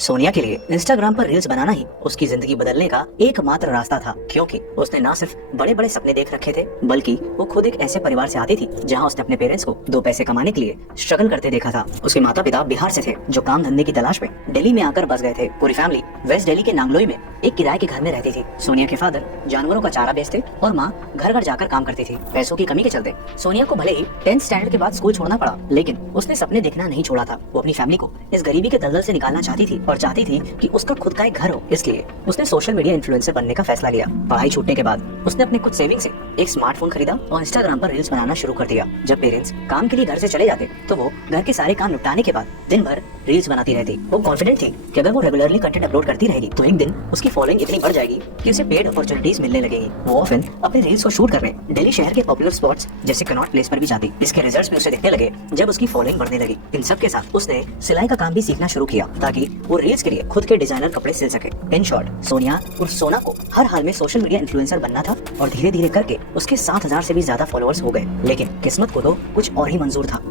सोनिया के लिए इंस्टाग्राम पर रील्स बनाना ही उसकी जिंदगी बदलने का एकमात्र रास्ता था, क्योंकि उसने न सिर्फ बड़े बड़े सपने देख रखे थे, बल्कि वो खुद एक ऐसे परिवार से आती थी जहां उसने अपने पेरेंट्स को दो पैसे कमाने के लिए स्ट्रगल करते देखा था। उसके माता पिता बिहार से थे, जो काम धंधे की तलाश में दिल्ली में आकर बस गए थे। पूरी फैमिली वेस्ट दिल्ली के नांगलोई में एक किराए के घर में रहती थी। सोनिया के फादर जानवरों का चारा बेचते और माँ घर घर जाकर काम करती थी। पैसों की कमी के चलते सोनिया को भले ही 10th स्टैंडर्ड के बाद स्कूल छोड़ना पड़ा, लेकिन उसने सपने देखना नहीं छोड़ा था। वो अपनी फैमिली को इस गरीबी के दलदल से निकालना चाहती थी और चाहती थी कि उसका खुद का एक घर हो। इसलिए उसने सोशल मीडिया इन्फ्लुएंसर बनने का फैसला लिया। पढ़ाई छूटने के बाद उसने अपने कुछ सेविंग से एक स्मार्टफोन खरीदा और इंस्टाग्राम पर रील्स बनाना शुरू कर दिया। जब पेरेंट्स काम के लिए घर से चले जाते तो वो घर के सारे काम निपटाने के बाद दिन भर रील्स बनाती रहती। वो कॉन्फिडेंट थी कि अगर वो रेगुलरली कंटेंट अपलोड करती रहेगी तो एक दिन उसकी फॉलोइंग इतनी बढ़ जाएगी कि उसे पेड अपॉर्चुनिटीज मिलने लगेगी। वो ऑफन अपने रील्स को शूट करने दिल्ली शहर के पॉपुलर स्पॉट्स जैसे कनॉट प्लेस पर भी जाती। इसके रिजल्ट्स भी उसे दिखने लगे जब उसकी फॉलोइंग बढ़ने लगी। इन सब के साथ उसने सिलाई का काम भी सीखना शुरू किया ताकि वो रील्स के लिए खुद के डिजाइनर कपड़े सिल सके। इन शॉर्ट, सोनिया और सोना को हर हाल में सोशल मीडिया इन्फ्लुएंसर बनना था और धीरे धीरे करके उसके 7,000 से भी ज्यादा फॉलोअर्स हो गए। लेकिन किस्मत को तो कुछ और ही मंजूर था।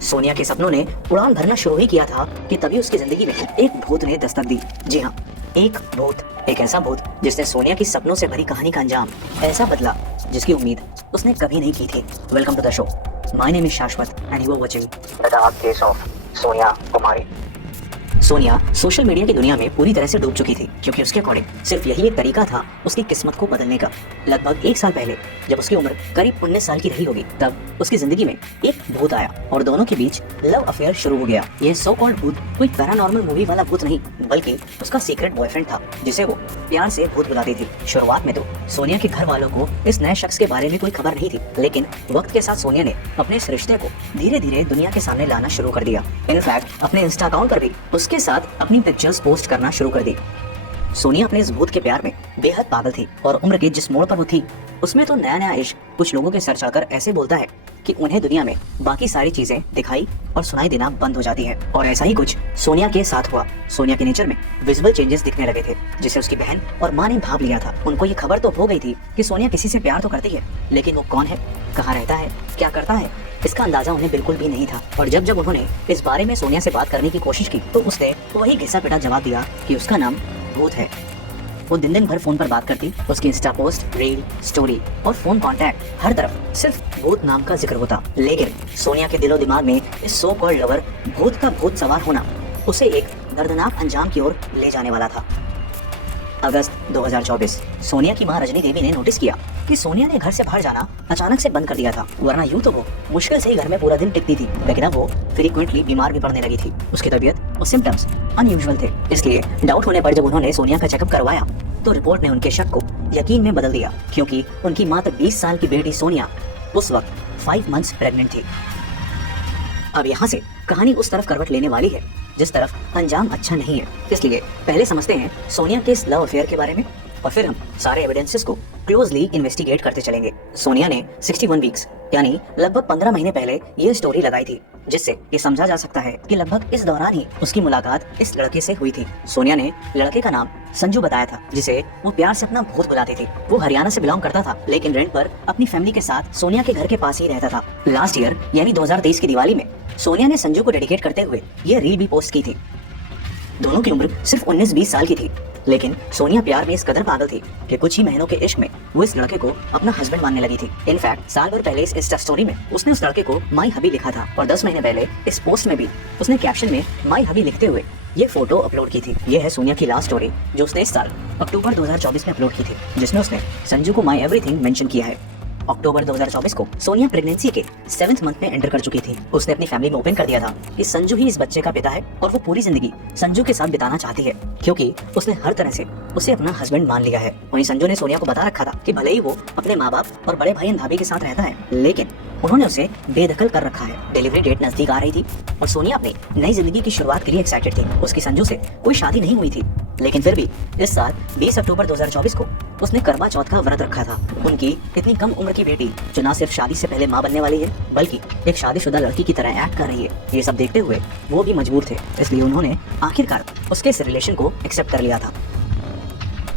सोनिया के सपनों ने उड़ान भरना शुरू ही किया था कि तभी उसकी जिंदगी में एक भूत ने दस्तक दी। जी हाँ, एक भूत, एक ऐसा भूत जिसने सोनिया की सपनों से भरी कहानी का अंजाम ऐसा बदला जिसकी उम्मीद उसने कभी नहीं की थी। Welcome to the show. My name is Shashwat and you are watching the dark case of Sonia Kumari. Sonia social media की दुनिया में पूरी तरह से डूब चुकी थी, क्योंकि उसके अकॉर्डिंग सिर्फ यही एक तरीका था उसकी किस्मत को बदलने का। लगभग 1 साल पहले जब उसकी उम्र करीब 19 साल की रही होगी, तब उसकी जिंदगी में एक भूत आया और दोनों के बीच लव अफेयर शुरू हो गया। यह सो कॉल्ड भूत कोई पैरानॉर्मल मूवी वाला भूत नहीं, बल्कि उसका सीक्रेट बॉयफ्रेंड था, जिसे वो प्यार से भूत बुलाती थी। शुरुआत में तो सोनिया के घर वालों को इस नए शख्स के बारे में कोई खबर नहीं थी, लेकिन वक्त के साथ सोनिया ने अपने इस रिश्ते को धीरे धीरे दुनिया के सामने लाना शुरू कर दिया। इनफैक्ट अपने इंस्टा अकाउंट पर भी उसके साथ अपनी पिक्चर्स पोस्ट करना शुरू कर दी। सोनिया अपने इस भूत के प्यार में बेहद पागल थी और उम्र के जिस मोड़ पर वो थी उसमें तो नया नया इश्क कुछ लोगों के सर चढ़कर ऐसे बोलता है कि उन्हें दुनिया में बाकी सारी चीजें दिखाई और सुनाई देना बंद हो जाती है। और ऐसा ही कुछ सोनिया के साथ हुआ। सोनिया के नेचर में विजिबल चेंजेस दिखने लगे थे, जिसे उसकी बहन और माँ ने भांप लिया था। उनको ये खबर तो हो गई थी कि सोनिया किसी से प्यार तो करती है, लेकिन वो कौन है, कहाँ रहता है, क्या करता है, इसका अंदाजा उन्हें बिल्कुल भी नहीं था। और जब जब उन्होंने इस बारे में सोनिया से बात करने की कोशिश की तो उसने वही घिसा पिटा जवाब दिया कि उसका नाम भूत है। वो दिन दिन भर फोन पर बात करती, उसकी इंस्टा पोस्ट, रील, स्टोरी और फोन कांटेक्ट हर तरफ सिर्फ भूत नाम का जिक्र होता। लेकिन सोनिया के दिलो दिमाग में इस सो कॉल्ड लवर भूत का भूत सवार होना उसे एक दर्दनाक अंजाम की ओर ले जाने वाला था। अगस्त 2024, सोनिया की मां रजनी देवी ने नोटिस किया कि सोनिया ने घर से बाहर जाना अचानक से बंद कर दिया था। वरना यूं तो वो मुश्किल से ही घर में पूरा दिन टिकती थी, लेकिन अब वो फ्रीक्वेंटली बीमार भी पड़ने लगी थी। उसकी तबीयत और सिम्टम्स अनयूजुअल थे। इसलिए डाउट होने पर जब उन्होंने सोनिया का चेकअप करवाया तो रिपोर्ट ने उनके शक को यकीन में बदल दिया, क्योंकि उनकी मात्र 20 साल की बेटी सोनिया उस वक्त 5 मंथ्स प्रेग्नेंट थी। अब यहाँ से कहानी उस तरफ करवट लेने वाली है जिस तरफ अंजाम अच्छा नहीं है। इसलिए पहले समझते हैं सोनिया के इस लव अफेयर के बारे में और फिर हम सारे एविडेंसेस को क्लोजली इन्वेस्टिगेट करते चलेंगे। सोनिया ने 61 वीक्स यानी लगभग 15 महीने पहले ये स्टोरी लगाई थी, जिससे ये समझा जा सकता है कि लगभग इस दौरान ही उसकी मुलाकात इस लड़के से हुई थी। सोनिया ने लड़के का नाम संजू बताया था, जिसे वो प्यार से अपना भूत बुलाती थी। वो हरियाणा से बिलोंग करता था, लेकिन रेंट पर अपनी फैमिली के साथ सोनिया के घर के पास ही रहता था। लास्ट ईयर यानी 2023 की दिवाली में सोनिया ने संजू को डेडिकेट करते हुए ये रील भी पोस्ट की थी। दोनों की उम्र सिर्फ 19-20 साल की थी, लेकिन सोनिया प्यार में इस कदर पागल थी कि कुछ ही महीनों के इश्क में वो इस लड़के को अपना हस्बैंड मानने लगी थी। इनफैक्ट साल भर पहले इस इंस्टा स्टोरी में उसने उस लड़के को माई हबी लिखा था और 10 महीने पहले इस पोस्ट में भी उसने कैप्शन में माई हबी लिखते हुए ये फोटो अपलोड की थी। ये है सोनिया की लास्ट स्टोरी जो उसने इस साल अक्टूबर 2024 में अपलोड की थी, जिसमें उसने संजू को माई एवरीथिंग मेंशन किया है। अक्टूबर 2024 को सोनिया प्रेगनेंसी के 7th मंथ में एंटर कर चुकी थी। उसने अपनी फैमिली में ओपन कर दिया था कि संजू ही इस बच्चे का पिता है और वो पूरी जिंदगी संजू के साथ बिताना चाहती है, क्योंकि उसने हर तरह से उसे अपना हस्बैंड मान लिया है। वहीं संजू ने सोनिया को बता रखा था कि भले ही वो अपने माँ बाप और बड़े भाई भाभी के साथ रहता है, लेकिन उन्होंने उसे बेदखल कर रखा है। डिलीवरी डेट नजदीक आ रही थी और सोनिया अपनी नई जिंदगी की शुरुआत के लिए एक्साइटेड थी। उसकी संजू से कोई शादी नहीं हुई थी, लेकिन फिर भी इस साल 20 अक्टूबर 2024 को उसने करवा चौथ का व्रत रखा था। उनकी इतनी कम उम्र की बेटी जो ना सिर्फ शादी से पहले मां बनने वाली है, बल्कि एक शादीशुदा लड़की की तरह एक्ट कर रही है, ये सब देखते हुए वो भी मजबूर थे। इसलिए उन्होंने आखिरकार उसके इस रिलेशन को एक्सेप्ट कर लिया था।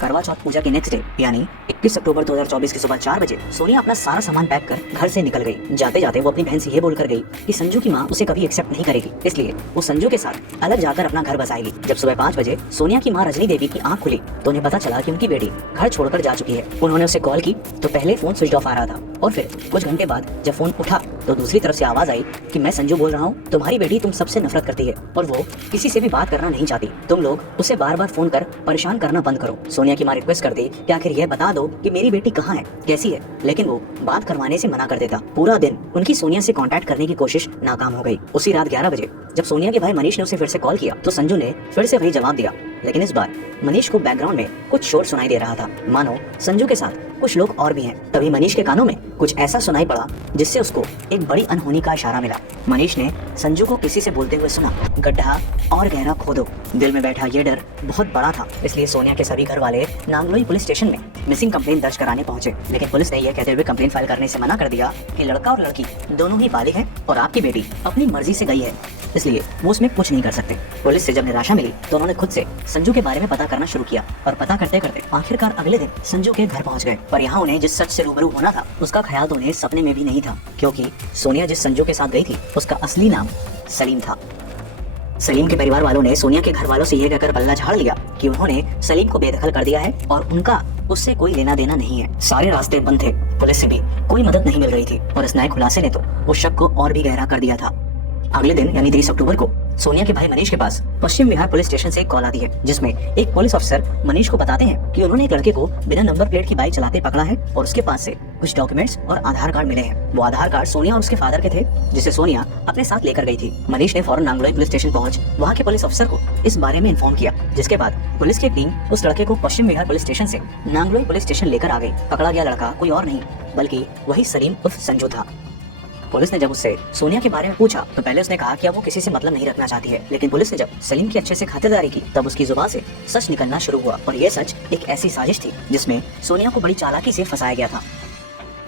करवा चौथ पूजा के नेक्स्ट डे यानी 21 अक्टूबर 2024 की सुबह 4 बजे सोनिया अपना सारा सामान पैक कर घर से निकल गई। जाते जाते वो अपनी बहन से ये बोलकर गई कि संजू की माँ उसे कभी एक्सेप्ट नहीं करेगी, इसलिए वो संजू के साथ अलग जाकर अपना घर बसाएगी। जब सुबह 5 बजे सोनिया की माँ रजनी देवी की आंख खुली तो उन्हें पता चला कि उनकी बेटी घर छोड़कर जा चुकी है। उन्होंने उसे कॉल की तो पहले फोन स्विच ऑफ आ रहा था और फिर कुछ घंटे बाद जब फोन उठा तो दूसरी तरफ से आवाज आई कि मैं संजू बोल रहा हूँ, तुम्हारी बेटी तुम सबसे नफरत करती है और वो किसी से भी बात करना नहीं चाहती। तुम लोग उसे बार बार फोन कर परेशान करना बंद करो। सोनिया की माँ रिक्वेस्ट करती कि आखिर यह बता दो कि मेरी बेटी कहाँ है, कैसी है, लेकिन वो बात करवाने से मना कर देता। पूरा दिन उनकी सोनिया से कांटेक्ट करने की कोशिश नाकाम हो गई। उसी रात 11 बजे जब सोनिया के भाई मनीष ने उसे फिर से कॉल किया तो संजू ने फिर से वही जवाब दिया, लेकिन इस बार मनीष को बैकग्राउंड में कुछ शोर सुनाई दे रहा था, मानो संजू के साथ कुछ लोग और भी हैं। तभी मनीष के कानों में कुछ ऐसा सुनाई पड़ा जिससे उसको एक बड़ी अनहोनी का इशारा मिला। मनीष ने संजू को किसी से बोलते हुए सुना, गड्ढा और गहरा खोदो। दिल में बैठा ये डर बहुत बड़ा था, इसलिए सोनिया के सभी घर वाले नांगलोई पुलिस स्टेशन में मिसिंग कंप्लेन दर्ज कराने पहुंचे, लेकिन पुलिस ने यह कहते हुए कंप्लेन फाइल करने से मना कर दिया कि लड़का और लड़की दोनों ही बालिग हैं और आपकी बेटी अपनी मर्जी से गई है, इसलिए वो उसमें कुछ नहीं कर सकते। पुलिस से जब निराशा मिली तो उन्होंने खुद से संजू के बारे में पता करना शुरू किया और पता करते करते आखिरकार अगले दिन संजू के घर पहुंच गए। पर यहाँ उन्हें जिस सच से रूबरू होना था उसका ख्याल तो उन्हें सपने में भी नहीं था, क्योंकि सोनिया जिस संजू के साथ गई थी उसका असली नाम सलीम था। सलीम के परिवार वालों ने सोनिया के घर वालों से यह कहकर बल्ला झाड़ लिया कि उन्होंने सलीम को बेदखल कर दिया है और उनका उससे कोई लेना देना नहीं है। सारे रास्ते बंद थे, पुलिस से भी कोई मदद नहीं मिल रही थी और इस नए खुलासे ने तो उस शक को और भी गहरा कर दिया था। अगले दिन यानी 23 अक्टूबर को सोनिया के भाई मनीष के पास पश्चिम बिहार पुलिस स्टेशन से एक कॉल आती है, जिसमें एक पुलिस अफसर मनीष को बताते हैं कि उन्होंने एक लड़के को बिना नंबर प्लेट की बाइक चलाते पकड़ा है और उसके पास से कुछ डॉक्यूमेंट्स और आधार कार्ड मिले हैं। वो आधार कार्ड सोनिया और उसके फादर के थे, जिसे सोनिया अपने साथ लेकर गई थी। मनीष ने फौरन नांगलोई पुलिस स्टेशन पहुंच वहाँ के पुलिस अफसर को इस बारे में इन्फॉर्म किया, जिसके बाद पुलिस की टीम उस लड़के को पश्चिम बिहार पुलिस स्टेशन से नांगलोई पुलिस स्टेशन लेकर आ गई। पकड़ा गया लड़का कोई और नहीं बल्कि वही सलीम उर्फ संजू था। पुलिस ने जब उससे सोनिया के बारे में पूछा तो पहले उसने कहा कि अब वो किसी से मतलब नहीं रखना चाहती है, लेकिन पुलिस ने जब सलीम की अच्छे से खातिरदारी की तब उसकी जुबान से सच निकलना शुरू हुआ और ये सच एक ऐसी साजिश थी जिसमें सोनिया को बड़ी चालाकी से फंसाया गया था।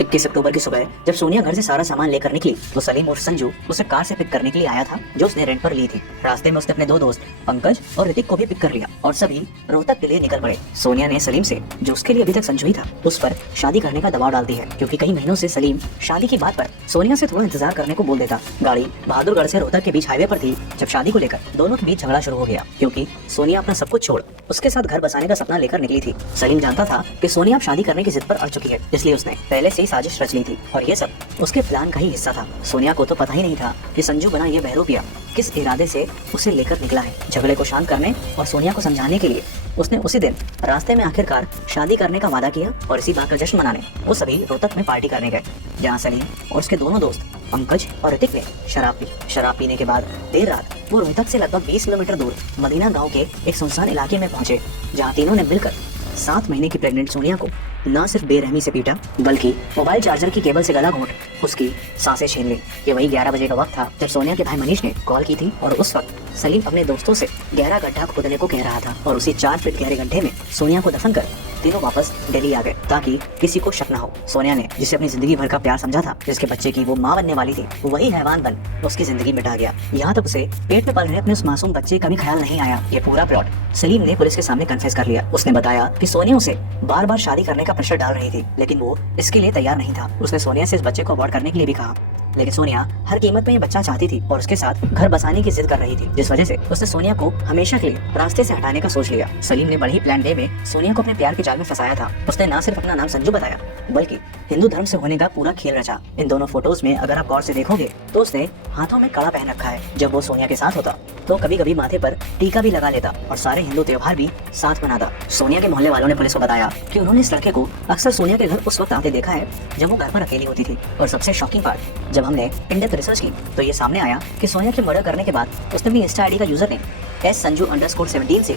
21 अक्टूबर की सुबह जब सोनिया घर से सारा सामान लेकर निकली तो सलीम और संजू उसे कार से पिक करने के लिए आया था, जो उसने रेंट पर ली थी। रास्ते में उसने अपने दो दोस्त पंकज और ऋतिक को भी पिक कर लिया और सभी रोहतक के लिए निकल पड़े। सोनिया ने सलीम से, जो उसके लिए अभी तक संजू ही था, उस पर शादी करने का दबाव डाल दी है, क्योंकि कई महीनों से सलीम शादी की बात पर सोनिया से थोड़ा इंतजार करने को बोल देता। गाड़ी बहादुरगढ़ से रोहतक के बीच हाईवे पर थी जब शादी को लेकर दोनों के बीच झगड़ा शुरू हो गया, क्योंकि सोनिया अपना सब कुछ छोड़ उसके साथ घर बसाने का सपना लेकर निकली थी। सलीम जानता था कि सोनिया अब शादी करने की जिद पर अड़ चुकी है, इसलिए उसने पहले से ही साजिश रच ली थी और ये सब उसके प्लान का ही हिस्सा था। सोनिया को तो पता ही नहीं था कि संजू बना ये बहरूपिया किस इरादे से उसे लेकर निकला है। झगड़े को शांत करने और सोनिया को समझाने के लिए उसने उसी दिन रास्ते में आखिरकार शादी करने का वादा किया और इसी बात का जश्न मनाने वो सभी रोहतक में पार्टी करने गए, जहाँ सलीम और उसके दोनों दोस्त पंकज और ऋतिक ने शराब पी। शराब पीने के बाद देर रात वो रोहतक से लगभग 20 किलोमीटर दूर मदीना गांव के एक सुनसान इलाके में पहुंचे, जहां तीनों ने मिलकर 7 महीने की प्रेग्नेंट सोनिया को न सिर्फ बेरहमी से पीटा बल्कि मोबाइल चार्जर की केबल से गला घोंट उसकी सांसें छीन ली। ये वही 11 बजे का वक्त था जब सोनिया के भाई मनीष ने कॉल की थी और उस वक्त सलीम अपने दोस्तों से गहरा गड्ढा खोदने को कह रहा था और उसी 4 फीट गहरे गड्ढे में सोनिया को दफन कर तीनों वापस दिल्ली आ गए ताकि किसी को शक न हो। सोनिया ने जिसे अपनी जिंदगी भर का प्यार समझा था, जिसके बच्चे की वो माँ बनने वाली थी, वही हैवान बन उसकी जिंदगी मिटा गया। यहाँ तक उसे पेट में पल रहे अपने उस मासूम बच्चे का भी ख्याल नहीं आया। ये पूरा प्लॉट सलीम ने पुलिस के सामने कन्फेस कर लिया। उसने बताया कि सोनिया उसे बार बार शादी करने का प्रेशर डाल रही थी, लेकिन वो इसके लिए तैयार नहीं था। उसने सोनिया से इस बच्चे को अवॉइड करने के लिए भी कहा, लेकिन सोनिया हर कीमत में ये बच्चा चाहती थी और उसके साथ घर बसाने की जिद कर रही थी, जिस वजह से उसने सोनिया को हमेशा के लिए रास्ते से हटाने का सोच लिया। सलीम ने बड़े ही प्लान बे में सोनिया को अपने प्यार के जाल में फंसाया था। उसने न सिर्फ अपना नाम संजू बताया बल्कि हिंदू धर्म से होने का पूरा खेल रचा। इन दोनों फोटोज में अगर आप गौर से देखोगे तो उसने हाथों में कड़ा पहन रखा है। जब वो सोनिया के साथ होता तो कभी कभी माथे पर टीका भी लगा लेता और सारे हिंदू त्योहार भी साथ मनाता। सोनिया के मोहल्ले वालों ने पुलिस को बताया कि उन्होंने इस लड़के को अक्सर सोनिया के घर उस वक्त आते देखा है जब वो घर पर अकेली होती थी। और सबसे शॉकिंग पार्ट, जब हमने इन-डेप्थ रिसर्च की तो ये सामने आया कि सोनिया के मर्डर करने के बाद उसने अपनी इंस्टा आईडी का यूजर नेम SSanju_17 से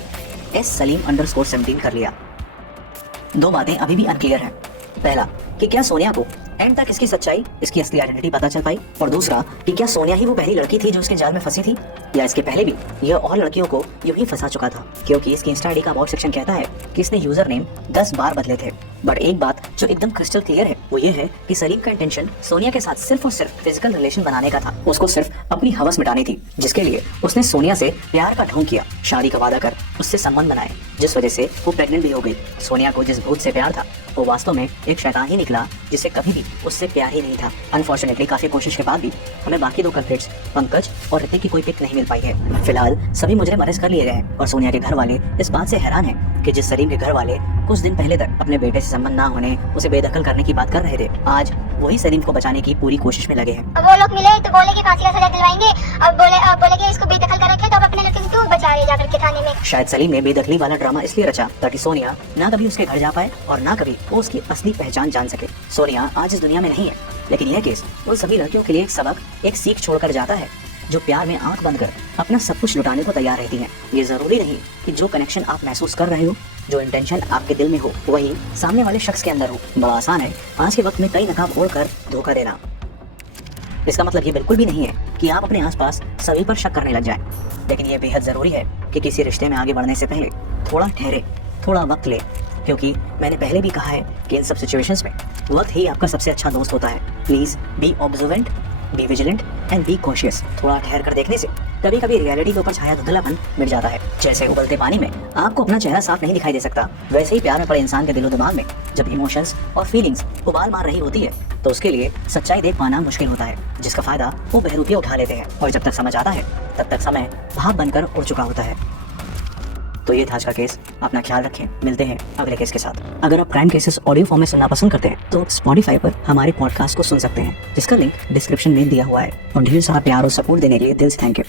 SSalim_17 कर लिया। 2 बातें अभी भी अनक्लियर हैं। पहला कि क्या सोनिया को एंड तक इसकी सच्चाई, इसकी असली आइडेंटिटी पता चल पाई, और दूसरा कि क्या सोनिया ही वो पहली लड़की थी जो उसके जाल में फंसी थी, या इसके पहले भी यह और लड़कियों को यूं ही फंसा चुका था। क्योंकि इसकी इंस्टा आईडी का अबाउट सेक्शन कहता है कि इसने यूजर नेम 10 बार बदले थे। बट एक बात जो एकदम क्रिस्टल क्लियर है वो ये है कि सलीम का इंटेंशन सोनिया के साथ सिर्फ और सिर्फ फिजिकल रिलेशन बनाने का था। उसको सिर्फ अपनी हवस मिटानी थी, जिसके लिए उसने सोनिया से प्यार का ढोंग किया, शादी का वादा कर उससे संबंध बनाए, जिस वजह से वो प्रेग्नेंट भी हो गई। सोनिया को जिस भूत से प्यार था वो वास्तव में एक शैतान ही निकला, जिसे कभी भी उससे प्यार ही नहीं था। अनफॉर्चुनेटली काफी कोशिश के बाद भी हमें बाकी दो कल्प्रिट्स पंकज और ऋतिक की कोई पिक नहीं मिल पाई है। फिलहाल सभी मुजरिम अरेस्ट कर लिए गए हैं और सोनिया के घर वाले इस बात से हैरान हैं कि जिस सलीम के घर वाले कुछ दिन पहले तक अपने बेटे से संबंध ना होने, उसे बेदखल करने की बात कर रहे थे, आज वही सलीम को बचाने की पूरी कोशिश में लगे हैं। वो लोग मिले तो बोले कि फांसी का सजा दिलवाएंगे। अब बोले कि इसको बेदखल कर रखे तो अब अपने लड़के से क्यों बचा रहे जाकर के थाने में। शायद सलीम ने बेदखली वाला ड्रामा इसलिए रचा ताकि सोनिया ना कभी उसके घर जा पाए और ना कभी वो उसकी असली पहचान जान सके। सोनिया आज इस दुनिया में नहीं है, लेकिन यह केस उन सभी लड़कियों के लिए एक सबक, एक सीख छोड़कर जाता है जो प्यार में आंख बंद कर अपना सब कुछ लुटाने को तैयार रहती हैं। ये जरूरी नहीं कि जो कनेक्शन आप महसूस कर रहे हो, जो इंटेंशन आपके दिल में हो, वही सामने वाले शख्स के अंदर हो। बड़ा आसान है आज के वक्त में कई नकाब ओढ़कर धोखा देना। इसका मतलब ये बिल्कुल भी नहीं है कि आप अपने आसपास सभी पर शक करने लग जाएं, लेकिन ये बेहद जरूरी है कि किसी रिश्ते में आगे बढ़ने से पहले थोड़ा ठहरे, थोड़ा वक्त ले, क्योंकि मैंने पहले भी कहा है कि इन सब सिचुएशंस में वक्त ही आपका सबसे अच्छा दोस्त होता है। Please be observant, be vigilant and be cautious. थोड़ा ठहर कर देखने से कभी कभी रियलिटी के ऊपर छाया धुंधलापन मिट जाता है। जैसे उबलते पानी में आपको अपना चेहरा साफ नहीं दिखाई दे सकता, वैसे ही प्यार में पड़े इंसान के दिलो दिमाग में जब इमोशंस और फीलिंग्स उबाल मार रही होती है तो उसके लिए सच्चाई देख पाना मुश्किल होता है, जिसका फायदा वो बहरूपिया उठा लेते हैं। और जब तक समझ आता है तब तक समय भाप बनकर उड़ चुका होता है। तो ये था आज का केस। अपना ख्याल रखें, मिलते हैं अगले केस के साथ। अगर आप क्राइम केसेस ऑडियो फॉर्म में सुनना पसंद करते हैं तो स्पॉटिफाई पर हमारे पॉडकास्ट को सुन सकते हैं, जिसका लिंक डिस्क्रिप्शन में दिया हुआ है। और ढेर सारा प्यार और सपोर्ट देने के लिए दिल से थैंक यू।